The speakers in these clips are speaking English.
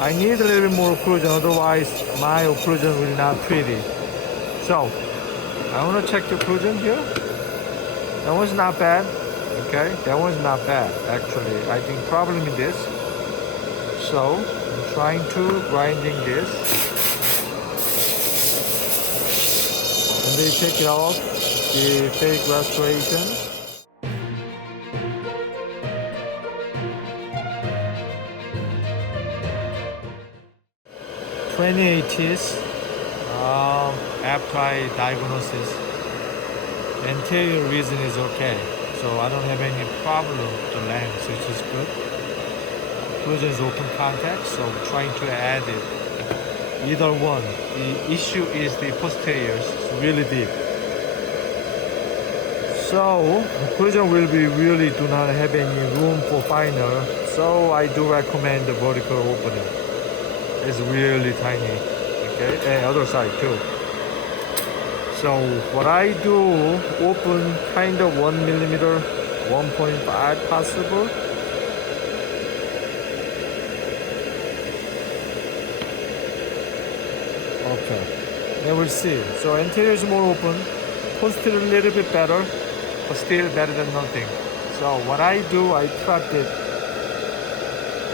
I need a little bit more occlusion, otherwise my occlusion will not pretty. So I want to check the occlusion here. That one's not bad. Okay, that one's not bad actually. I think problem in this. So I'm trying to grinding this, and they take it off the fake restoration. 2080s after I diagnosis. Anterior reason is okay, so I don't have any problem with the lens, which is good. Occlusion is open contact, so I'm trying to add it. Either one. The issue is the posterior, it's really deep. So occlusion will be really do not have any room for finer, so I do recommend the vertical opening. It's really tiny. Okay, and other side too. So what I do, open kind of 1 millimeter, 1.5 possible. Okay, then we'll see. So anterior is more open, posterior a little bit better, but still better than nothing. So what I do, I trapped it.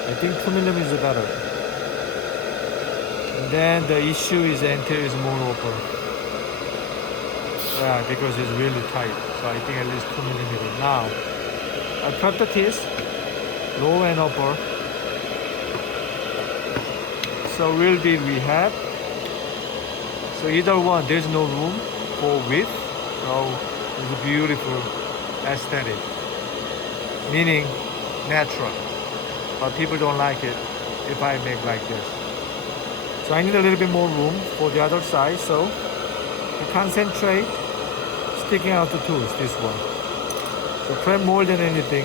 I think 2 millimeters is better. And then the issue is anterior is more open. Yeah, because it's really tight. So I think at least 2 millimeters. Now, I prep the teeth, lower and upper. So will be rehab. So either one, there's no room for width. So it's a beautiful aesthetic. Meaning natural. But people don't like it if I make like this. So I need a little bit more room for the other side. So I concentrate sticking out the tooth, this one. So prep more than anything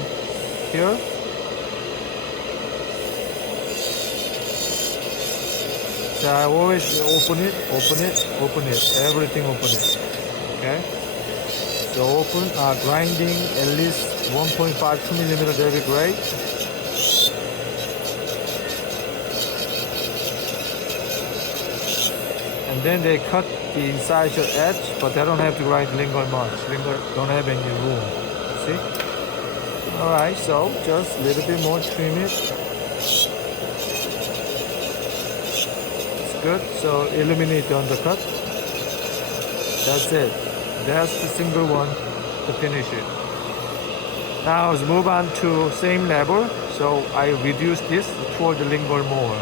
here. So I always open it, everything open it. Okay? So open, grinding at least 1.5, 2 millimeters, that'd be great. And then they cut the incisor edge, but they don't have to grind lingual much. Lingual don't have any room. See? Alright, so just a little bit more trim it. It's good. So eliminate the undercut. That's it. That's the single one to finish it. Now let's move on to same level. So I reduce this toward the lingual more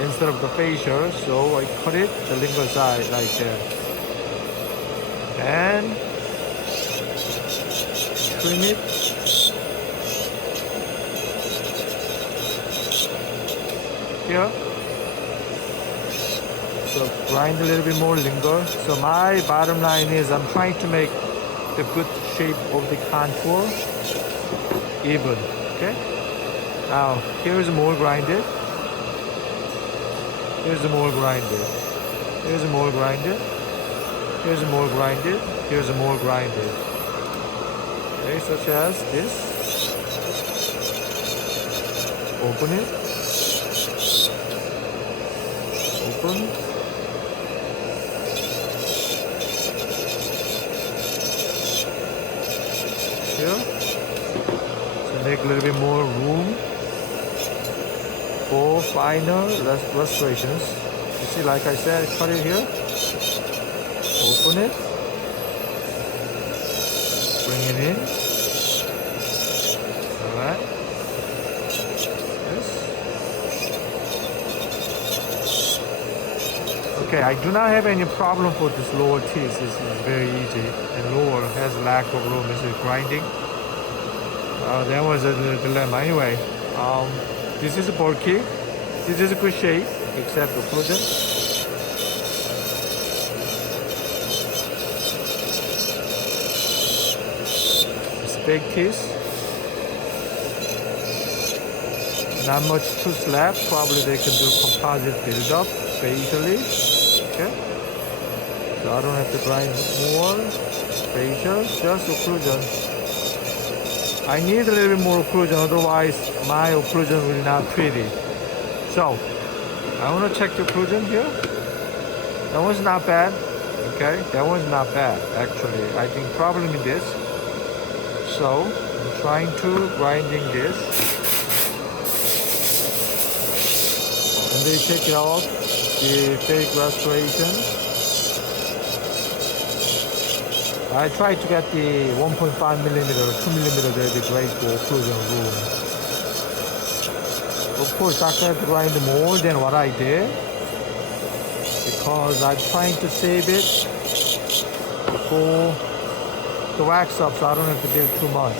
instead of the facial. So I cut it the lingual side like that. And trim it. Here. So grind a little bit more lingual. So my bottom line is I'm trying to make the good shape of the contour even. Okay. Now here's more grinded. Here's more grinded. Here's more grinded. Here's more grinded. Here's more grinded. Okay, such as this. Open it. Open. Here. So make a little bit more room for finer restorations. You see, like I said, cut it here. Open it. Bring it in. Alright. Yes. Okay, I do not have any problem for this lower teeth. This is very easy. And lower has lack of room. This is grinding. That was a dilemma. Anyway, this is bulky. This is a good shape, except occlusion. It's big teeth. Not much tooth left. Probably they can do composite build-up facially. Okay. So I don't have to grind more. Facial, just occlusion. I need a little bit more occlusion, otherwise my occlusion will not pretty. So I want to check the occlusion here. That one's not bad. Okay, that one's not bad actually. I think problem is this. So I'm trying to grinding this, and they take it off the fake restoration. I tried to get the 1.5 millimeter, 2 millimeter, very great for occlusion room. Of course, I have to grind more than what I did because I'm trying to save it for the wax up, so I don't have to build too much.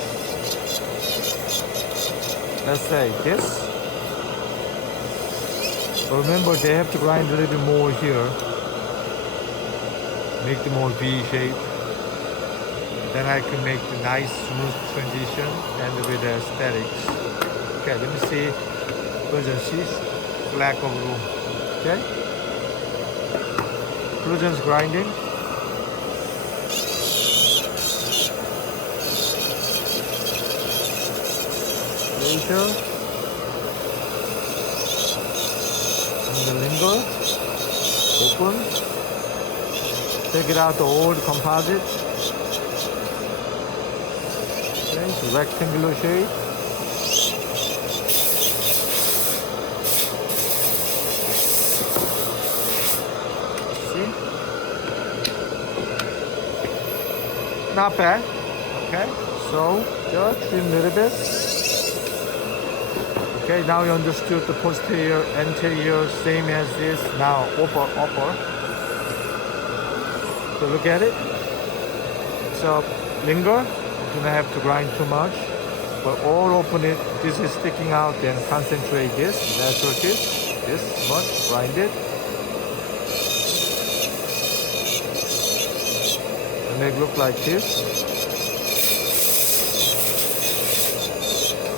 Let's say this. But remember, they have to grind a little bit more here, make the more V shape. Then I can make the nice smooth transition and with the aesthetics. Okay, let me see version 6, lack of room. Okay, occlusion's grinding. Later, and the linger, open. Take it out the old composite. Okay, rectangular shape. See? Not bad. Okay, so just trim a little bit. Okay, now you understood the posterior, anterior, same as this. Now upper. So look at it. So linger. Do not have to grind too much, but all open it. This is sticking out, then concentrate this. That's what it is. This much, grind it. And make it look like this.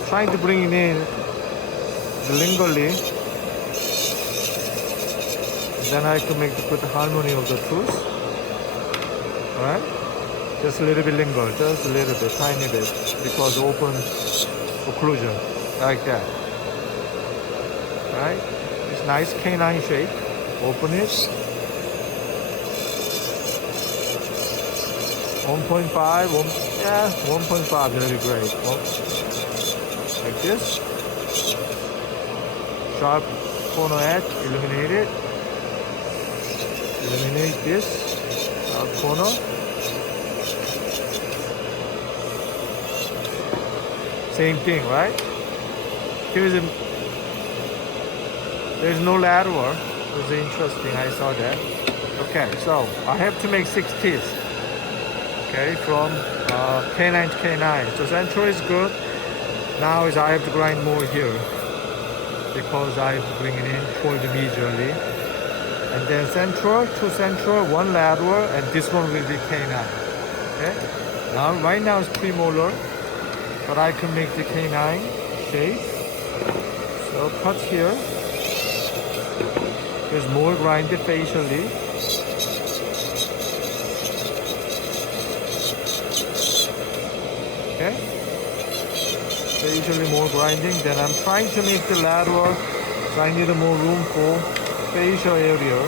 Trying to bring it in the lingually. Then I can make the good harmony of the tooth. Alright? Just a little bit linger, just a little bit, tiny bit, because open occlusion, like that. Right? It's nice canine shape. Open it. 1.5, 1.5, very great. Like this. Sharp corner edge, eliminate it. Eliminate this sharp corner. Same thing, right? There's no lateral. It's interesting, I saw that. Okay, so I have to make 6 teeth. Okay, from K9 to K9. So central is good. Now is I have to grind more here because I have to bring it in, fold medially. And then central, 2 central, 1 lateral, and this one will be K9. Okay? Now, right now it's premolar. But I can make the canine shape. So cut here. There's more grinded facially. Okay. Facially more grinding. Then I'm trying to make the lateral, so I need more room for facial area.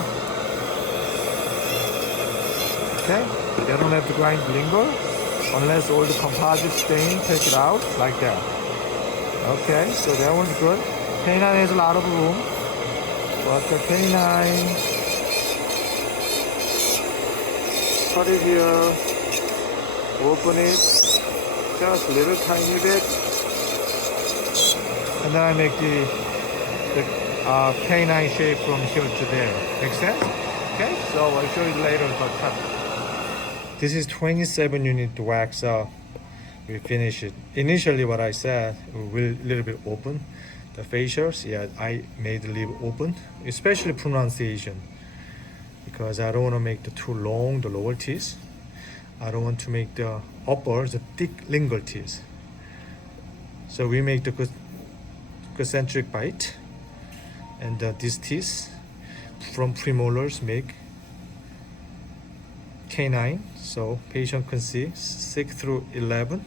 Okay. They don't have to grind linger. Unless all the composite stain, take it out like that. Okay, so that one's good. K9 has a lot of room, but the K9, cut it here, open it, just a little tiny bit, and then I make the K9 shape from here to there. Make sense? Okay, so I'll show you later, but cut. This is 27 unit wax up. We finish it. Initially what I said, we will a little bit open. The facials, yeah, I made a little open, especially pronunciation. Because I don't want to make the too long, the lower teeth. I don't want to make the upper, the thick lingual teeth. So we make the concentric bite. And these teeth from premolars make K9, so patient can see 6 through 11.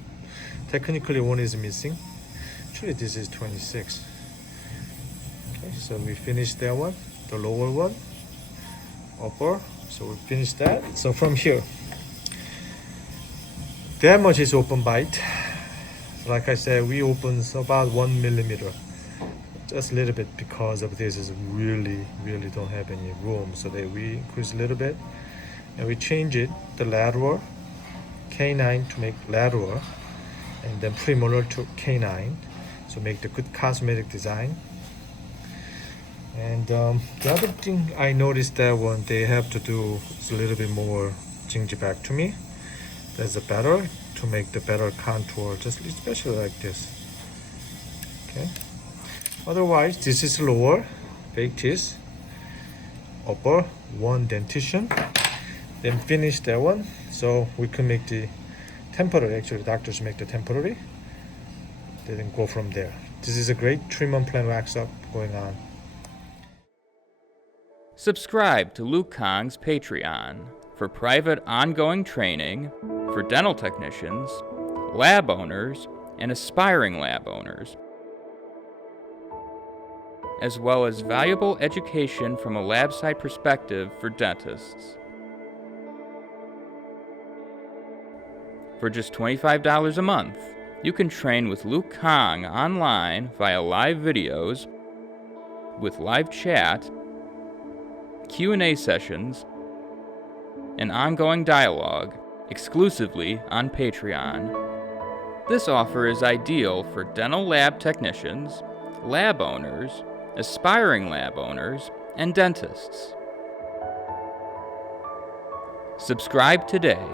Technically, one is missing. Actually, this is 26. Okay, so we finished that one. the lower one, upper. So we finished that. So from here, that much is open bite. Like I said, we open about 1 millimeter, just a little bit, because of this is really don't have any room. So that we increase a little bit, and we change it the lateral canine to make lateral, and then premolar to canine, so make the good cosmetic design. And the other thing I noticed that one they have to do is a little bit more gingivaectomy. That's a better to make the better contour, just especially like this. Okay. Otherwise, this is lower, fake teeth, upper, one dentition, then finish that one. So we can make the temporary. Actually, doctors make the temporary. They then go from there. This is a great treatment plan wax up going on. Subscribe to Luke Kahn's Patreon for private ongoing training for dental technicians, lab owners, and aspiring lab owners, as well as valuable education from a lab side perspective for dentists. For just $25 a month, you can train with Luke Kahng online via live videos, with live chat, Q&A sessions, and ongoing dialogue exclusively on Patreon. This offer is ideal for dental lab technicians, lab owners, aspiring lab owners, and dentists. Subscribe today